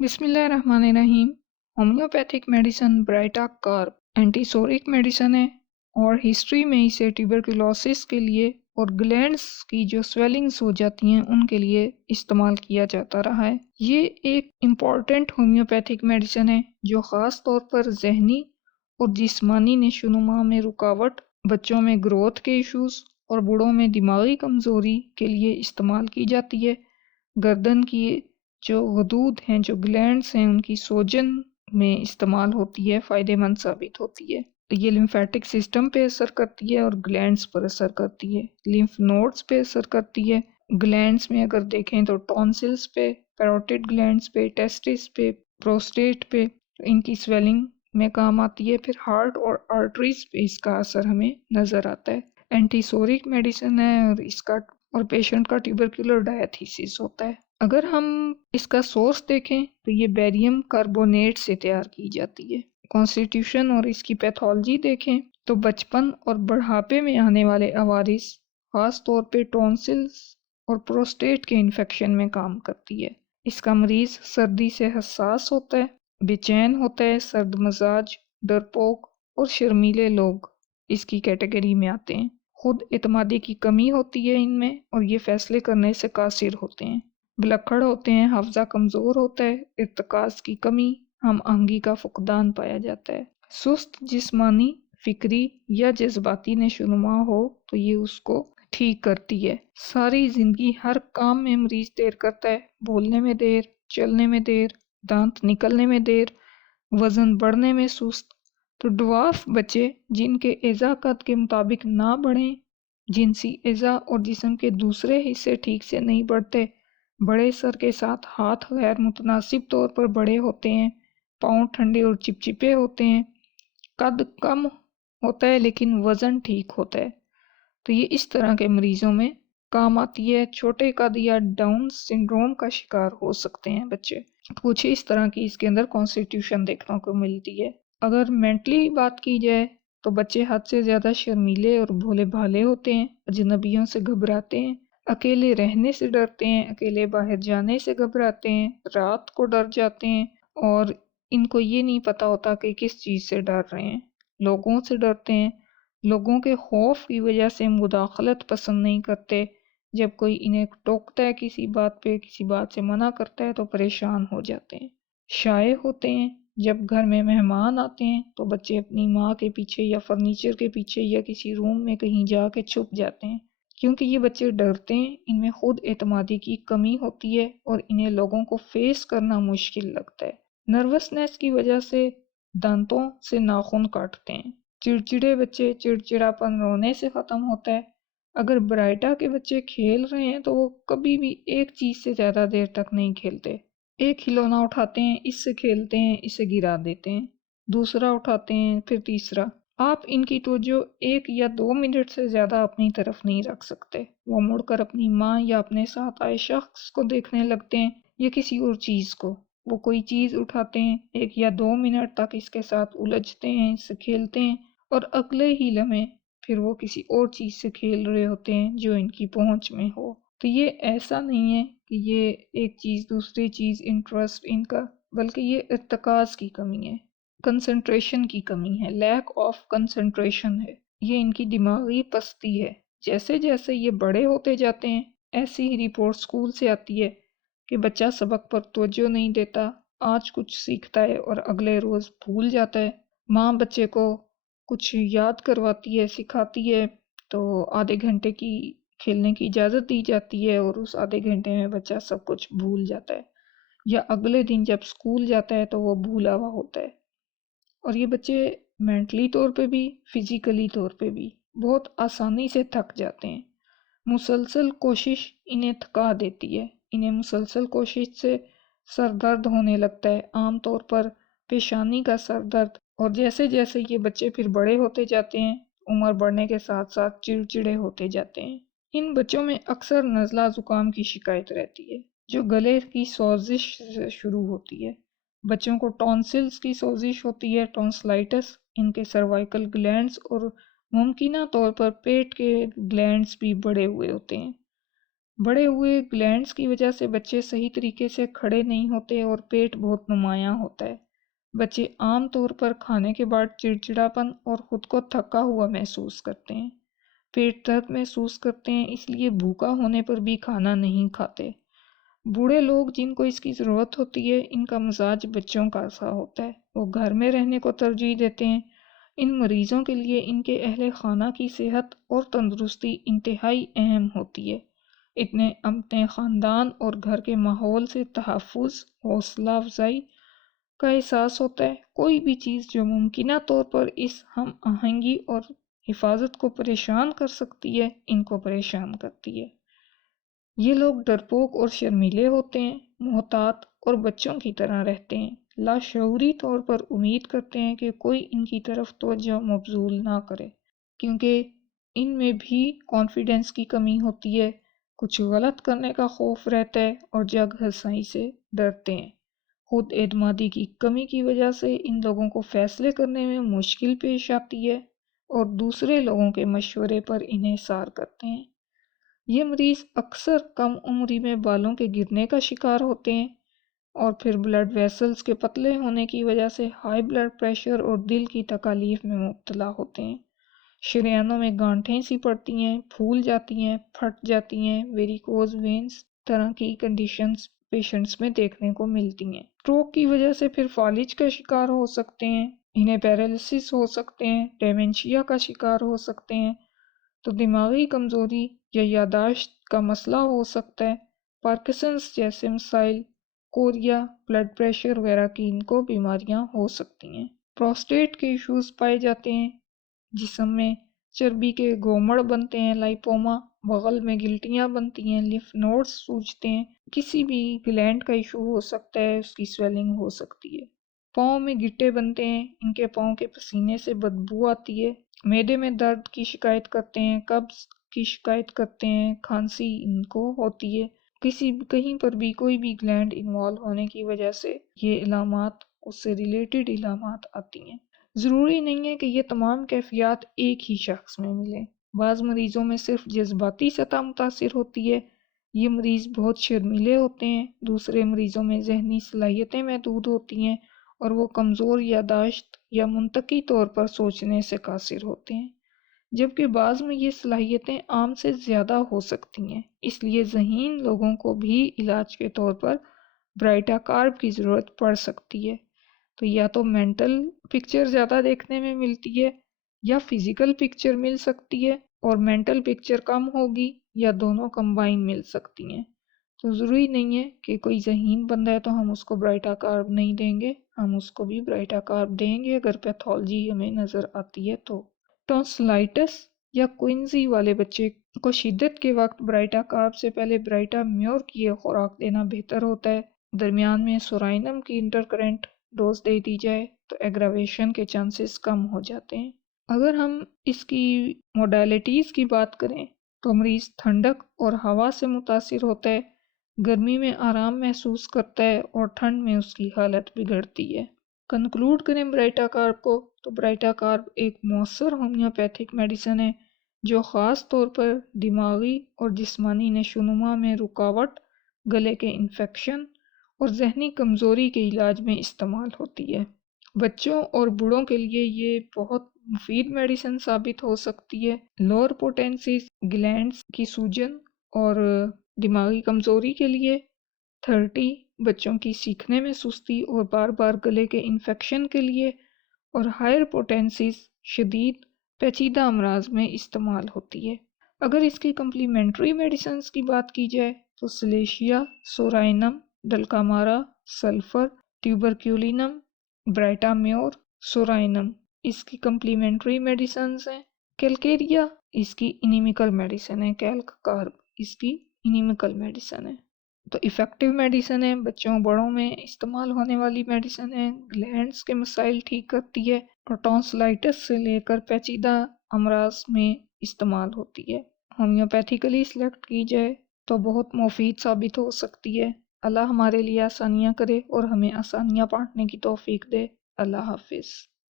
بسم اللہ الرحمن الرحیم۔ ہومیوپیتھک میڈیسن برائٹا کارب اینٹیسورک میڈیسن ہے اور ہسٹری میں اسے ٹیوبرکلوسس کے لیے اور گلینڈز کی جو سویلنگز ہو جاتی ہیں ان کے لیے استعمال کیا جاتا رہا ہے۔ یہ ایک امپورٹنٹ ہومیوپیتھک میڈیسن ہے جو خاص طور پر ذہنی اور جسمانی نشوونما میں رکاوٹ، بچوں میں گروتھ کے ایشوز اور بوڑھوں میں دماغی کمزوری کے لیے استعمال کی جاتی ہے۔ گردن کی جو غدود ہیں، جو گلینڈز ہیں، ان کی سوجن میں استعمال ہوتی ہے، فائدہ مند ثابت ہوتی ہے۔ یہ لمفیٹک سسٹم پہ اثر کرتی ہے اور گلینڈز پر اثر کرتی ہے، لمف نوڈز پہ اثر کرتی ہے۔ گلینڈز میں اگر دیکھیں تو ٹونسلز پہ، پیروٹڈ گلینڈز پہ، ٹیسٹس پہ، پروسٹیٹ پہ ان کی سویلنگ میں کام آتی ہے۔ پھر ہارٹ اور آرٹریز پہ اس کا اثر ہمیں نظر آتا ہے۔ اینٹیسورک میڈیسن ہے اور پیشنٹ کا ٹیوبرکولر ڈائتھیسس ہوتا ہے۔ اگر ہم اس کا سورس دیکھیں تو یہ بیریم کاربونیٹ سے تیار کی جاتی ہے۔ کانسٹیٹیوشن اور اس کی پیتھولوجی دیکھیں تو بچپن اور بڑھاپے میں آنے والے عوارض، خاص طور پہ ٹونسلز اور پروسٹیٹ کے انفیکشن میں کام کرتی ہے۔ اس کا مریض سردی سے حساس ہوتا ہے، بے چین ہوتا ہے، سرد مزاج، ڈرپوک اور شرمیلے لوگ اس کی کیٹیگری میں آتے ہیں۔ خود اعتمادی کی کمی ہوتی ہے ان میں اور یہ فیصلے کرنے سے قاصر ہوتے ہیں، بلکڑ ہوتے ہیں، حافظہ کمزور ہوتا ہے، ارتکاز کی کمی، ہم آہنگی کا فقدان پایا جاتا ہے۔ سست جسمانی، فکری یا جذباتی نشوونما ہو تو یہ اس کو ٹھیک کرتی ہے۔ ساری زندگی ہر کام میں مریض دیر کرتا ہے، بولنے میں دیر، چلنے میں دیر، دانت نکلنے میں دیر، وزن بڑھنے میں سست۔ تو ڈوارف بچے جن کے اعضاء قد کے مطابق نہ بڑھیں، جنسی اعضاء اور جسم کے دوسرے حصے ٹھیک سے نہیں بڑھتے، بڑے سر کے ساتھ ہاتھ غیر متناسب طور پر بڑے ہوتے ہیں، پاؤں ٹھنڈے اور چپچپے ہوتے ہیں، قد کم ہوتا ہے لیکن وزن ٹھیک ہوتا ہے، تو یہ اس طرح کے مریضوں میں کام آتی ہے۔ چھوٹے قد یا ڈاؤن سنڈروم کا شکار ہو سکتے ہیں بچے۔ کچھ اس طرح کی اس کے اندر کانسٹیٹیوشن دیکھنے کو ملتی ہے۔ اگر مینٹلی بات کی جائے تو بچے حد سے زیادہ شرمیلے اور بھولے بھالے ہوتے ہیں، اجنبیوں سے گھبراتے ہیں، اکیلے رہنے سے ڈرتے ہیں، اکیلے باہر جانے سے گھبراتے ہیں، رات کو ڈر جاتے ہیں اور ان کو یہ نہیں پتا ہوتا کہ کس چیز سے ڈر رہے ہیں۔ لوگوں سے ڈرتے ہیں، لوگوں کے خوف کی وجہ سے مداخلت پسند نہیں کرتے، جب کوئی انہیں ٹوکتا ہے کسی بات پہ، کسی بات سے منع کرتا ہے تو پریشان ہو جاتے ہیں۔ شائع ہوتے ہیں، جب گھر میں مہمان آتے ہیں تو بچے اپنی ماں کے پیچھے یا فرنیچر کے پیچھے یا کسی روم میں کہیں جا کے چھپ جاتے ہیں، کیونکہ یہ بچے ڈرتے ہیں، ان میں خود اعتمادی کی کمی ہوتی ہے اور انہیں لوگوں کو فیس کرنا مشکل لگتا ہے۔ نروسنس کی وجہ سے دانتوں سے ناخن کاٹتے ہیں۔ چڑچڑے بچے، چڑچڑاپن رونے سے ختم ہوتا ہے۔ اگر برائٹا کے بچے کھیل رہے ہیں تو وہ کبھی بھی ایک چیز سے زیادہ دیر تک نہیں کھیلتے۔ ایک کھلونا اٹھاتے ہیں، اس سے کھیلتے ہیں، اسے گرا دیتے ہیں، دوسرا اٹھاتے ہیں، پھر تیسرا۔ آپ ان کی توجہ 1 یا 2 منٹ سے زیادہ اپنی طرف نہیں رکھ سکتے، وہ مڑ کر اپنی ماں یا اپنے ساتھ آئے شخص کو دیکھنے لگتے ہیں یا کسی اور چیز کو۔ وہ کوئی چیز اٹھاتے ہیں، 1 یا 2 منٹ تک اس کے ساتھ الجھتے ہیں، اس سے کھیلتے ہیں اور اگلے ہی لمحے پھر وہ کسی اور چیز سے کھیل رہے ہوتے ہیں جو ان کی پہنچ میں ہو۔ تو یہ ایسا نہیں ہے کہ یہ ایک چیز دوسری چیز انٹرسٹ ان کا، بلکہ یہ ارتکاز کی کمی ہے، کنسنٹریشن کی کمی ہے، لیک آف کنسنٹریشن ہے، یہ ان کی دماغی پستی ہے۔ جیسے جیسے یہ بڑے ہوتے جاتے ہیں، ایسی ہی رپورٹ اسکول سے آتی ہے کہ بچہ سبق پر توجہ نہیں دیتا، آج کچھ سیکھتا ہے اور اگلے روز بھول جاتا ہے۔ ماں بچے کو کچھ یاد کرواتی ہے، سکھاتی ہے تو آدھے گھنٹے کی کھیلنے کی اجازت دی جاتی ہے اور اس آدھے گھنٹے میں بچہ سب کچھ بھول جاتا ہے، یا اگلے دن جب اسکول جاتا ہے تو وہ بھولا ہوا ہوتا ہے۔ اور یہ بچے مینٹلی طور پہ بھی، فزیکلی طور پہ بھی بہت آسانی سے تھک جاتے ہیں۔ مسلسل کوشش انہیں تھکا دیتی ہے، انہیں مسلسل کوشش سے سر درد ہونے لگتا ہے، عام طور پر پیشانی کا سر درد۔ اور جیسے جیسے یہ بچے پھر بڑے ہوتے جاتے ہیں، عمر بڑھنے کے ساتھ ساتھ چڑچڑے ہوتے جاتے ہیں۔ ان بچوں میں اکثر نزلہ زکام کی شکایت رہتی ہے، جو گلے کی سوزش سے شروع ہوتی ہے۔ بچوں کو ٹونسلز کی سوزش ہوتی ہے، ٹونسلائٹس، ان کے سروائکل گلینڈز اور ممکنہ طور پر پیٹ کے گلینڈز بھی بڑے ہوئے ہوتے ہیں۔ بڑے ہوئے گلینڈز کی وجہ سے بچے صحیح طریقے سے کھڑے نہیں ہوتے اور پیٹ بہت نمایاں ہوتا ہے۔ بچے عام طور پر کھانے کے بعد چڑچڑاپن اور خود کو تھکا ہوا محسوس کرتے ہیں، پیٹ درد محسوس کرتے ہیں، اس لیے بھوکا ہونے پر بھی کھانا نہیں کھاتے۔ بوڑھے لوگ جن کو اس کی ضرورت ہوتی ہے، ان کا مزاج بچوں کا سا ہوتا ہے، وہ گھر میں رہنے کو ترجیح دیتے ہیں۔ ان مریضوں کے لیے ان کے اہل خانہ کی صحت اور تندرستی انتہائی اہم ہوتی ہے۔ اتنے اپنے خاندان اور گھر کے ماحول سے تحفظ، حوصلہ افزائی کا احساس ہوتا ہے۔ کوئی بھی چیز جو ممکنہ طور پر اس ہم آہنگی اور حفاظت کو پریشان کر سکتی ہے، ان کو پریشان کرتی ہے۔ یہ لوگ ڈرپوک اور شرمیلے ہوتے ہیں، محتاط اور بچوں کی طرح رہتے ہیں، لاشعوری طور پر امید کرتے ہیں کہ کوئی ان کی طرف توجہ مبذول نہ کرے، کیونکہ ان میں بھی کانفیڈنس کی کمی ہوتی ہے، کچھ غلط کرنے کا خوف رہتا ہے اور جگ ہنسائی سے ڈرتے ہیں۔ خود اعتمادی کی کمی کی وجہ سے ان لوگوں کو فیصلے کرنے میں مشکل پیش آتی ہے اور دوسرے لوگوں کے مشورے پر انحصار کرتے ہیں۔ یہ مریض اکثر کم عمری میں بالوں کے گرنے کا شکار ہوتے ہیں اور پھر بلڈ ویسلز کے پتلے ہونے کی وجہ سے ہائی بلڈ پریشر اور دل کی تکالیف میں مبتلا ہوتے ہیں۔ شریانوں میں گانٹھیں سی پڑتی ہیں، پھول جاتی ہیں، پھٹ جاتی ہیں، ویریکوز وینز طرح کی کنڈیشنز پیشنٹس میں دیکھنے کو ملتی ہیں۔ اسٹروک کی وجہ سے پھر فالج کا شکار ہو سکتے ہیں، انہیں پیرالسس ہو سکتے ہیں، ڈیمنشیا کا شکار ہو سکتے ہیں، تو دماغی کمزوری یا یادداشت کا مسئلہ ہو سکتا ہے۔ پارکنسنس جیسے مسائل، کوریا، بلڈ پریشر وغیرہ کی ان کو بیماریاں ہو سکتی ہیں۔ پروسٹیٹ کے ایشوز پائے جاتے ہیں، جسم میں چربی کے گومڑ بنتے ہیں، لائپوما، بغل میں گلٹیاں بنتی ہیں، لمف نوڈز سوجتے ہیں، کسی بھی گلینڈ کا ایشو ہو سکتا ہے، اس کی سویلنگ ہو سکتی ہے۔ پاؤں میں گٹے بنتے ہیں، ان کے پاؤں کے پسینے سے بدبو آتی ہے، معدے میں درد کی شکایت کرتے ہیں، قبض کی شکایت کرتے ہیں، کھانسی ان کو ہوتی ہے۔ کہیں پر بھی کوئی بھی گلینڈ انوالو ہونے کی وجہ سے یہ علامات، اس سے ریلیٹڈ علامات آتی ہیں۔ ضروری نہیں ہے کہ یہ تمام کیفیات ایک ہی شخص میں ملیں۔ بعض مریضوں میں صرف جذباتی سطح متاثر ہوتی ہے، یہ مریض بہت شرمیلے ہوتے ہیں۔ دوسرے مریضوں میں ذہنی صلاحیتیں محدود ہوتی ہیں اور وہ کمزور یادداشت یا منطقی طور پر سوچنے سے قاصر ہوتے ہیں، جبکہ بعض میں یہ صلاحیتیں عام سے زیادہ ہو سکتی ہیں۔ اس لیے ذہین لوگوں کو بھی علاج کے طور پر برائٹا کارب کی ضرورت پڑ سکتی ہے۔ تو یا تو مینٹل پکچر زیادہ دیکھنے میں ملتی ہے یا فزیکل پکچر مل سکتی ہے، اور مینٹل پکچر کم ہوگی یا دونوں کمبائن مل سکتی ہیں۔ تو ضروری نہیں ہے کہ کوئی ذہین بندہ ہے تو ہم اس کو برائٹا کارب نہیں دیں گے، ہم اس کو بھی برائٹا کارب دیں گے اگر پیتھولوجی ہمیں نظر آتی ہے تو۔ ٹونسلائٹس یا کوئنزی والے بچے کو شدت کے وقت برائٹا کارب سے پہلے برائٹا میور کی خوراک دینا بہتر ہوتا ہے۔ درمیان میں سورائنم کی انٹرکرنٹ ڈوز دے دی جائے تو ایگراویشن کے چانسز کم ہو جاتے ہیں۔ اگر ہم اس کی موڈیلٹیز کی بات کریں تو مریض ٹھنڈک اور ہوا سے متاثر ہوتا ہے، گرمی میں آرام محسوس کرتا ہے اور ٹھنڈ میں اس کی حالت بگڑتی ہے۔ کنکلوڈ کریں برائٹا کارب کو تو برائٹا کارب ایک مؤثر ہومیوپیتھک میڈیسن ہے جو خاص طور پر دماغی اور جسمانی نشوونما میں رکاوٹ، گلے کے انفیکشن اور ذہنی کمزوری کے علاج میں استعمال ہوتی ہے۔ بچوں اور بوڑھوں کے لیے یہ بہت مفید میڈیسن ثابت ہو سکتی ہے۔ لوور پوٹینسیز گلینڈز کی سوجن اور دماغی کمزوری کے لیے، 30 بچوں کی سیکھنے میں سستی اور بار بار گلے کے انفیکشن کے لیے، اور ہائر پوٹینسیز شدید پیچیدہ امراض میں استعمال ہوتی ہے۔ اگر اس کی کمپلیمنٹری میڈیسنز کی بات کی جائے تو سلیشیا، سورائنم، ڈلکامارا، سلفر، ٹیوبرکیولینم، برائٹا میور، سورائنم اس کی کمپلیمنٹری میڈیسنز ہیں۔ کیلکیریا اس کی انیمیکل میڈیسن ہے، کیلک کارب اس کی انیمیکل میڈیسن ہے۔ تو ایفیکٹیو میڈیسن ہے، بچوں بڑوں میں استعمال ہونے والی میڈیسن ہے، گلینڈز کے مسائل ٹھیک کرتی ہے اور ٹونسلائٹس سے لے کر پیچیدہ امراض میں استعمال ہوتی ہے۔ ہومیوپیتھیکلی سلیکٹ کی جائے تو بہت مفید ثابت ہو سکتی ہے۔ اللہ ہمارے لیے آسانیاں کرے اور ہمیں آسانیاں بانٹنے کی توفیق دے۔ اللہ حافظ۔